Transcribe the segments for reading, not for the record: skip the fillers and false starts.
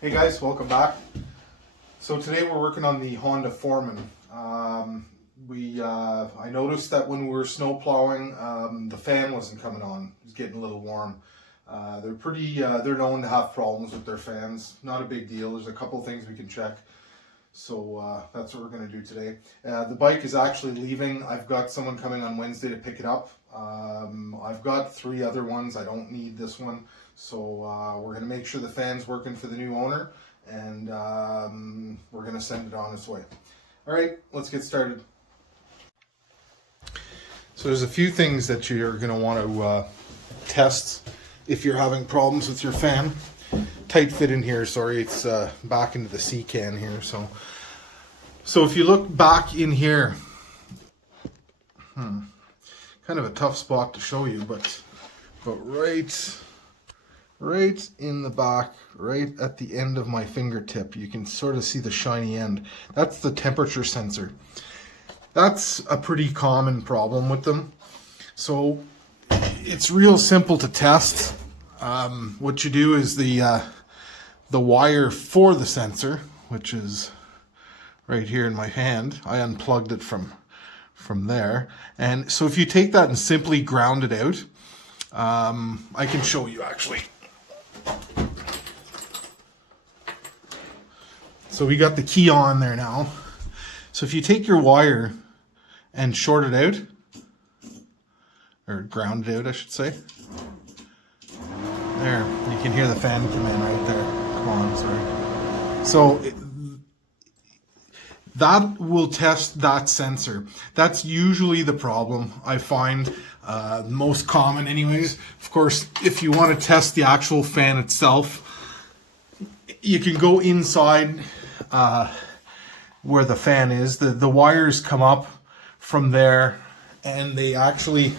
Hey guys, welcome back. So today we're working on the Honda Foreman. I noticed that when we were snow plowing, the fan wasn't coming on. It was getting a little warm. They're known to have problems with their fans. Not a big deal. There's a couple things we can check. So that's what we're going to do today. The bike is actually leaving. I've got someone coming on Wednesday to pick it up. I've got 3 other ones. I don't need this one. So we're going to make sure the fan's working for the new owner, and we're going to send it on its way. All right, let's get started. So there's a few things that you're going to want to test if you're having problems with your fan. Tight fit in here, sorry, it's back into the C can here. So if you look back in here, kind of a tough spot to show you, but right in the back, right at the end of my fingertip, you can sort of see the shiny end. That's the temperature sensor. That's a pretty common problem with them. So it's real simple to test. What you do is the wire for the sensor, which is right here in my hand, I unplugged it from there. And so if you take that and simply ground it out, I can show you actually. So we got the key on there now. So if you take your wire and short it out, or ground it out, I should say. There, you can hear the fan come in right there. Come on, sorry. So that will test that sensor. That's usually the problem I find, most common anyways. Of course, if you want to test the actual fan itself, you can go inside where the fan is. The wires come up from there, and they're actually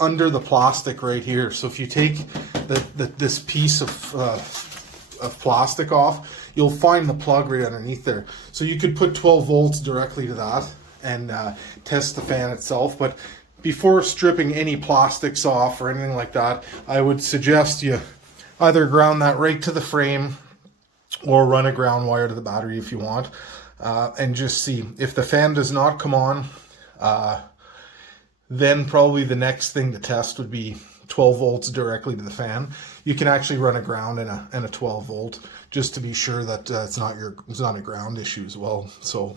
under the plastic right here. So if you take this piece of plastic off, you'll find the plug right underneath there. So you could put 12 volts directly to that and test the fan itself. But before stripping any plastics off or anything like that, I would suggest you either ground that right to the frame or run a ground wire to the battery if you want, and just see. If the fan does not come on, then probably the next thing to test would be 12 volts directly to the fan. You can actually run a ground and a 12 volt just to be sure that it's not a ground issue as well. So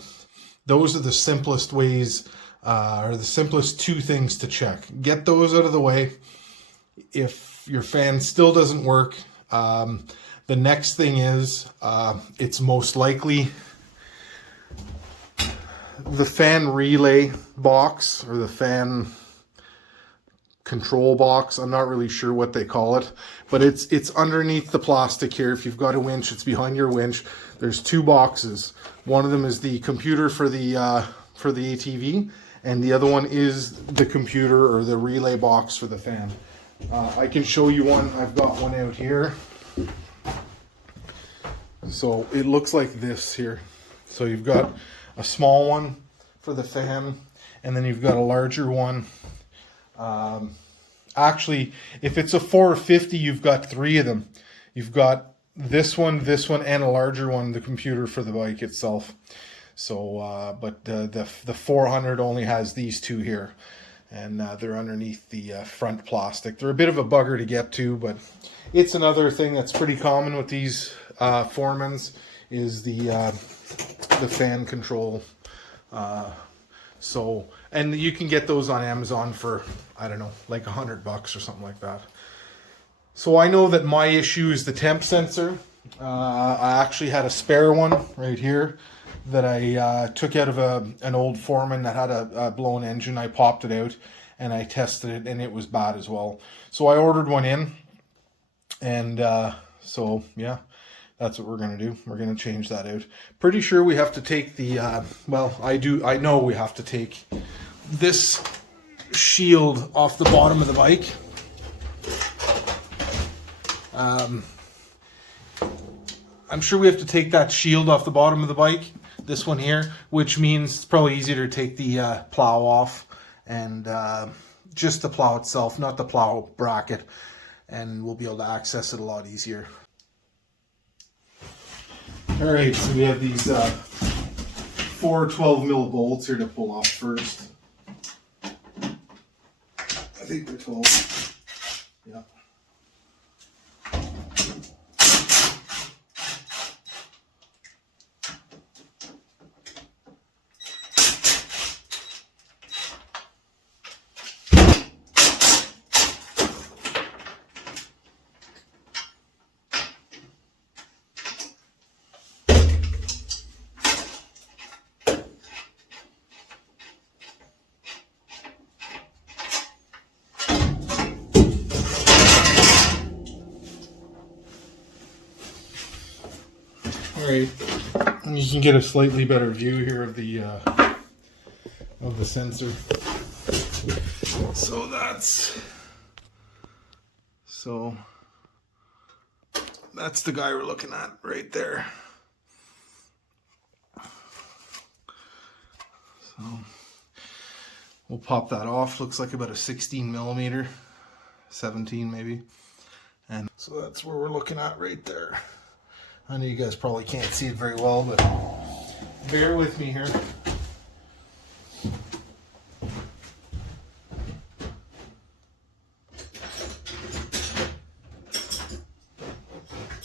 those are the simplest ways, or the simplest 2 things to check. Get those out of the way. If your fan still doesn't work, the next thing is it's most likely the fan relay box or the fan control box. I'm not really sure what they call it, but it's underneath the plastic here. If you've got a winch, it's behind your winch. There's 2 boxes. One of them is the computer for the ATV, and the other one is the computer or the relay box for the fan. I can show you one. I've got one out here. So it looks like this here. So you've got a small one for the fan, and then you've got a larger one. Actually, if it's a 450, you've got 3 of them. You've got this one, and a larger one, the computer for the bike itself. So, but the 400 only has these 2 here, and they're underneath the front plastic. They're a bit of a bugger to get to, but it's another thing that's pretty common with these Foremans is the fan control. And you can get those on Amazon for, I don't know, like $100 or something like that. So I know that my issue is the temp sensor. I actually had a spare one right here that I took out of an old Foreman that had a blown engine. I popped it out and I tested it, and it was bad as well. So I ordered one in, and so yeah, that's what we're going to do. We're going to change that out. Pretty sure we have to take the, I know we have to take this shield off the bottom of the bike. I'm sure we have to take that shield off the bottom of the bike, this one here, which means it's probably easier to take the plow off, and just the plow itself, not the plow bracket. and we'll be able to access it a lot easier. All right, so we have these 4 12mm bolts here to pull off first. I think they're 12. Yeah. Alright, and you can get a slightly better view here of the sensor. So that's the guy we're looking at right there. So we'll pop that off. Looks like about a 16mm, 17 maybe. And so that's where we're looking at right there. I know you guys probably can't see it very well, but bear with me here.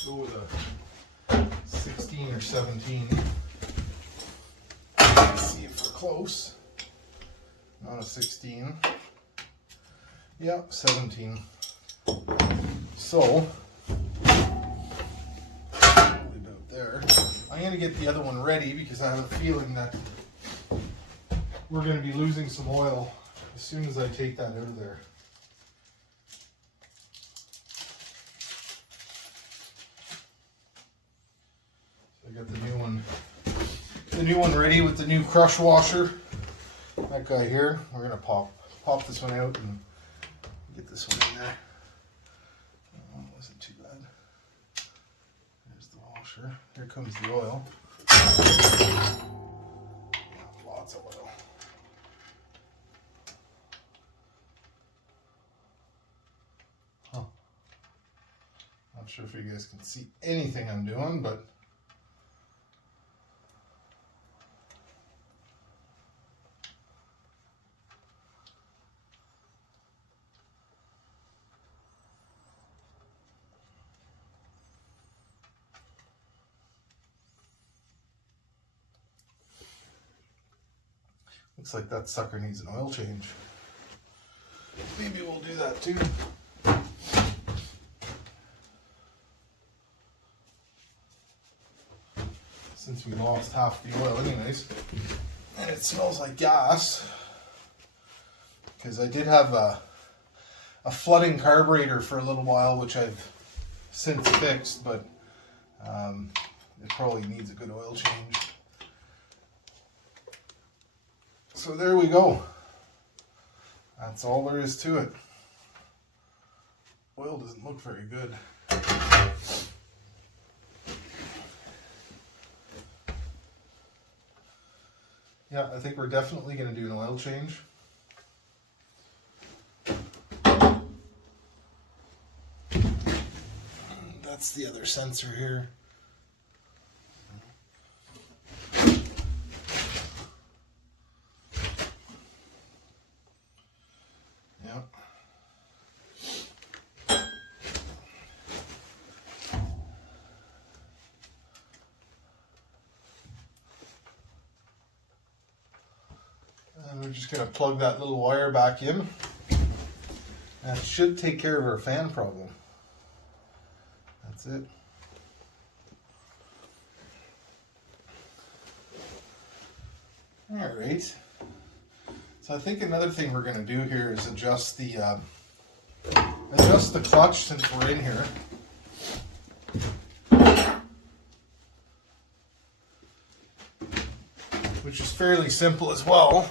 Go with a 16 or 17. Let's see if we're close. Not a 16. Yeah, 17. So there. I'm going to get the other one ready because I have a feeling that we're going to be losing some oil as soon as I take that out of there. So I got the new one ready with the new crush washer. That guy here, we're going to pop this one out and get this one in there. Oh, it wasn't too bad. Here comes the oil. Lots of oil. Huh. Not sure if you guys can see anything I'm doing, but looks like that sucker needs an oil change. Maybe we'll do that too. Since we lost half the oil anyways. And it smells like gas. Because I did have a flooding carburetor for a little while, which I've since fixed, but it probably needs a good oil change. So there we go. That's all there is to it. Oil doesn't look very good. Yeah, I think we're definitely going to do an oil change. That's the other sensor here. And we're just going to plug that little wire back in. That should take care of our fan problem. That's it. All right. So I think another thing we're going to do here is adjust the clutch since we're in here. Which is fairly simple as well.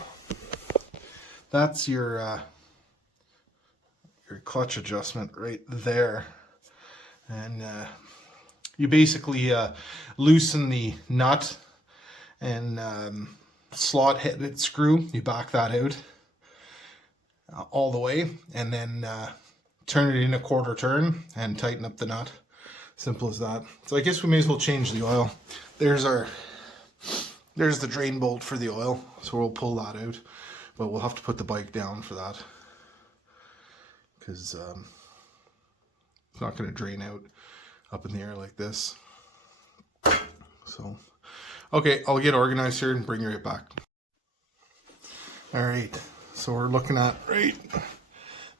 That's your clutch adjustment right there, and you basically loosen the nut and slot headed screw. You back that out all the way, and then turn it in a quarter turn and tighten up the nut. Simple as that. So I guess we may as well change the oil. There's the drain bolt for the oil, so we'll pull that out, but we'll have to put the bike down for that because it's not going to drain out up in the air like this. So okay, I'll get organized here and bring you right back. All right, so we're looking at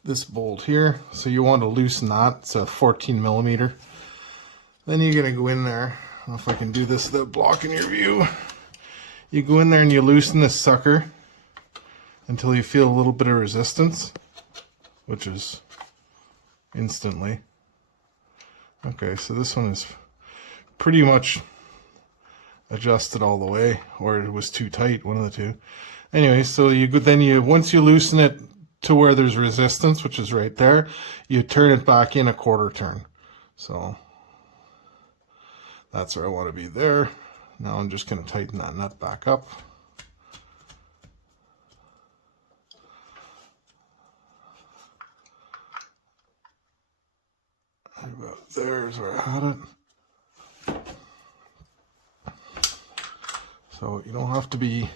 this bolt here. So you want to loosen that. It's a 14 millimeter. Then you're going to go in there. I don't know if I can do this without blocking your view. You go in there and you loosen this sucker until you feel a little bit of resistance, which is instantly. Okay, so this one is pretty much adjusted all the way, or it was too tight, one of the two. Anyway, so once you loosen it to where there's resistance, which is right there, you turn it back in a quarter turn. So that's where I want to be there. Now I'm just going to tighten that nut back up. About there's where I had it. So you don't have to be,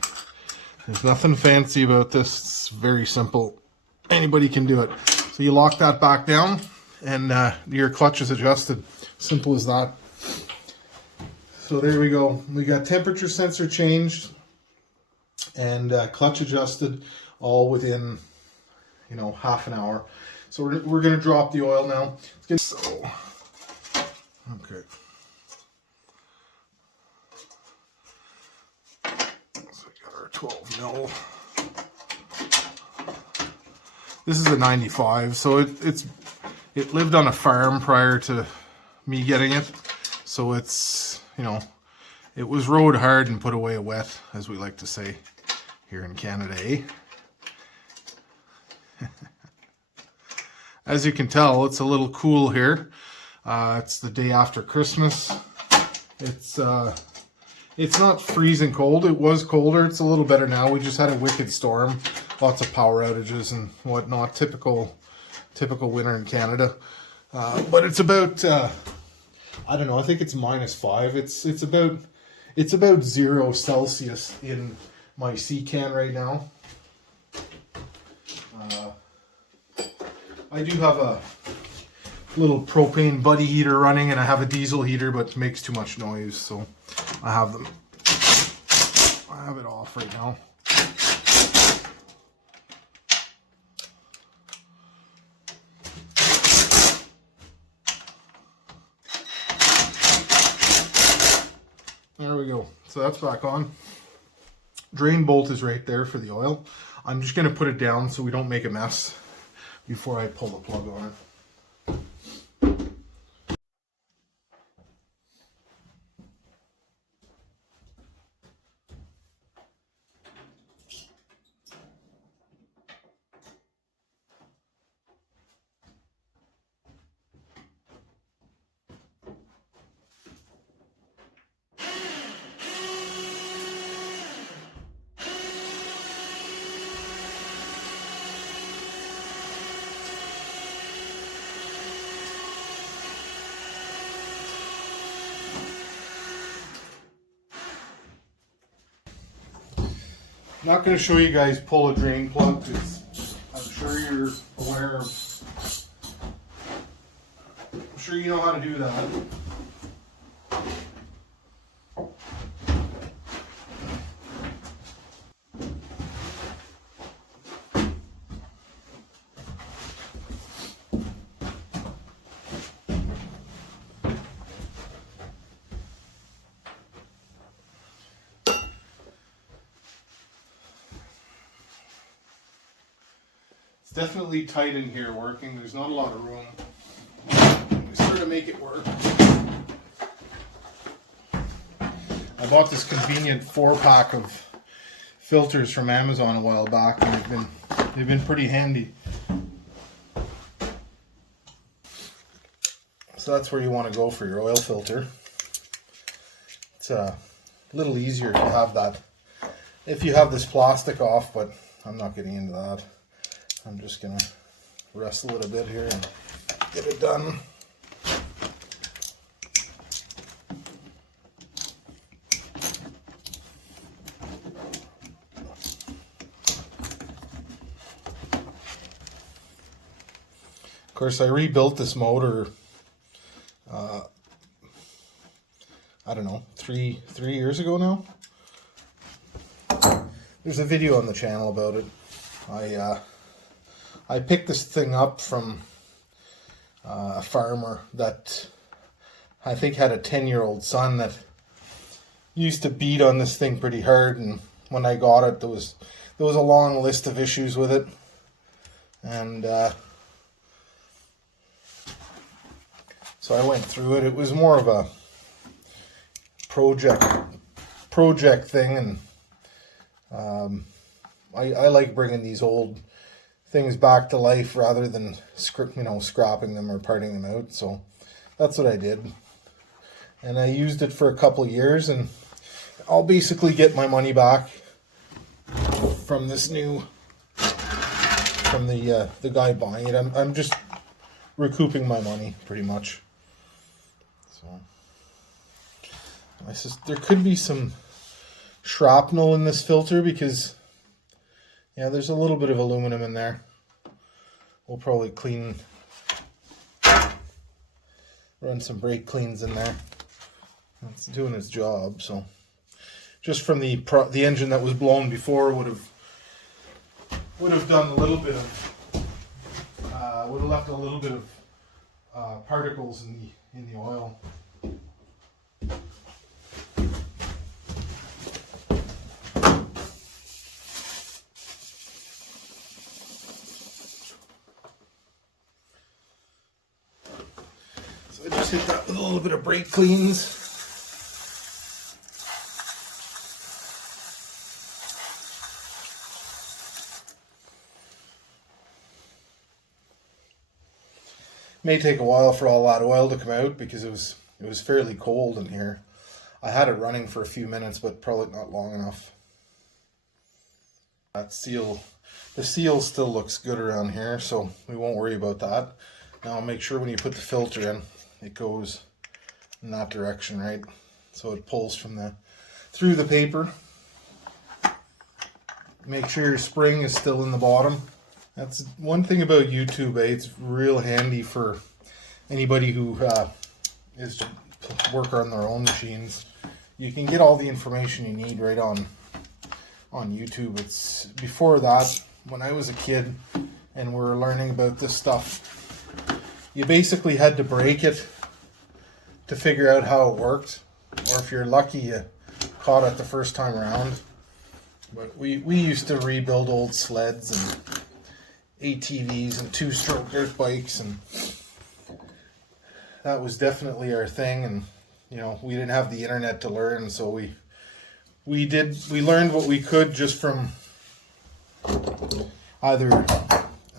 there's nothing fancy about this. It's very simple. Anybody can do it. So you lock that back down and your clutch is adjusted. Simple as that. So there we go. We got temperature sensor changed and clutch adjusted, all within, half an hour. So we're going to drop the oil now. Okay. So we got our 12 mil. This is a 95, so it lived on a farm prior to me getting it. So it's, it was rode hard and put away wet, as we like to say here in Canada, eh? As you can tell, it's a little cool here. It's the day after Christmas. It's not freezing cold. It was colder. It's a little better now. We just had a wicked storm, lots of power outages and whatnot. Typical winter in Canada. But it's about I don't know. I think it's -5. It's about 0 Celsius in my sea can right now. I do have a little propane buddy heater running, and I have a diesel heater, but it makes too much noise, so I have it off right now. There we go. So that's back on. Drain bolt is right there for the oil. I'm just going to put it down so we don't make a mess before I pull the plug on it. I'm not going to show you guys pull a drain plug because I'm sure you're aware of, I'm sure you know how to do that. It's definitely tight in here working. There's not a lot of room. We sort of make it work. I bought this convenient 4-pack of filters from Amazon a while back, and they've been pretty handy. So that's where you want to go for your oil filter. It's a little easier if you have that. If you have this plastic off, but I'm not getting into that. I'm just going to rest a little bit here and get it done. Of course, I rebuilt this motor, I don't know, three years ago now. There's a video on the channel about it. I picked this thing up from a farmer that I think had a 10-year-old son that used to beat on this thing pretty hard, and when I got it, there was a long list of issues with it, and so I went through it. It was more of a project thing, and I like bringing these old things back to life rather than scrapping them or parting them out. So that's what I did, and I used it for a couple of years, and I'll basically get my money back from this the guy buying it. I'm just recouping my money pretty much. So there could be some shrapnel in this filter because, yeah, there's a little bit of aluminum in there. We'll probably run some brake cleans in there. It's doing its job. So just from the engine that was blown before would have done a little bit of would have left a little bit of particles in the oil. So I just hit that with a little bit of brake cleans. May take a while for all that oil to come out because it was fairly cold in here. I had it running for a few minutes, but probably not long enough. The seal still looks good around here, so we won't worry about that. Now make sure when you put the filter in, it goes in that direction, right? So it pulls through the paper. Make sure your spring is still in the bottom. That's one thing about YouTube, it's real handy for anybody who is to work on their own machines. You can get all the information you need right on YouTube. It's before that, when I was a kid and we were learning about this stuff, you basically had to break it to figure out how it worked, or if you're lucky, you caught it the first time around. But we used to rebuild old sleds and ATVs and two-stroke dirt bikes, and that was definitely our thing. And we didn't have the internet to learn, so we learned what we could just from either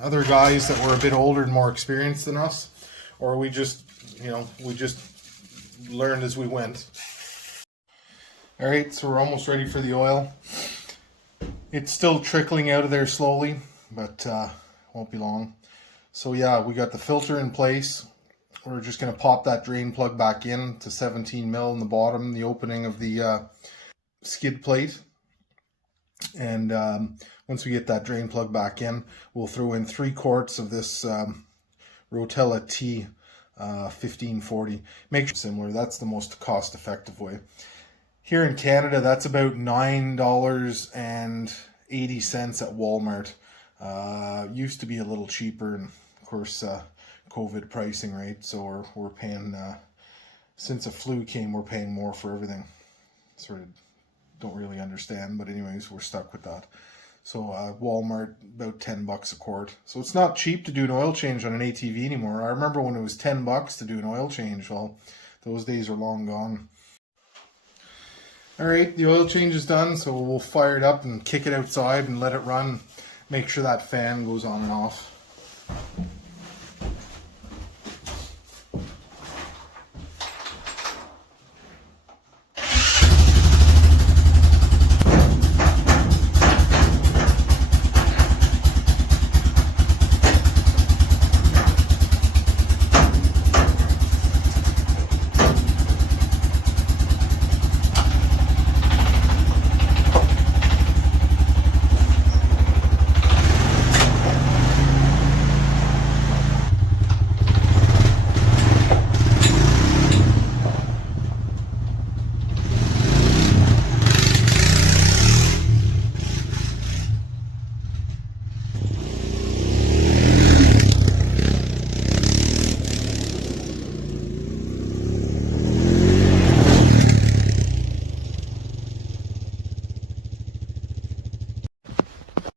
other guys that were a bit older and more experienced than us, or we just learned as we went. All right, so we're almost ready for the oil. It's still trickling out of there slowly, but won't be long. So yeah, we got the filter in place. We're just going to pop that drain plug back in to 17 mil in the bottom, the opening of the skid plate. And once we get that drain plug back in, we'll throw in 3 quarts of this Rotella T 1540. Make sure similar. That's the most cost-effective way. Here in Canada, that's about $9.80 at Walmart. Used to be a little cheaper, and of course COVID pricing, right? So we're paying since a flu came, we're paying more for everything. Sort of don't really understand, but anyways, we're stuck with that. So Walmart, about $10 a quart. So it's not cheap to do an oil change on an ATV anymore. I remember when it was $10 to do an oil change. Well, those days are long gone. All right, the oil change is done, so we'll fire it up and kick it outside and let it run. Make sure that fan goes on and off.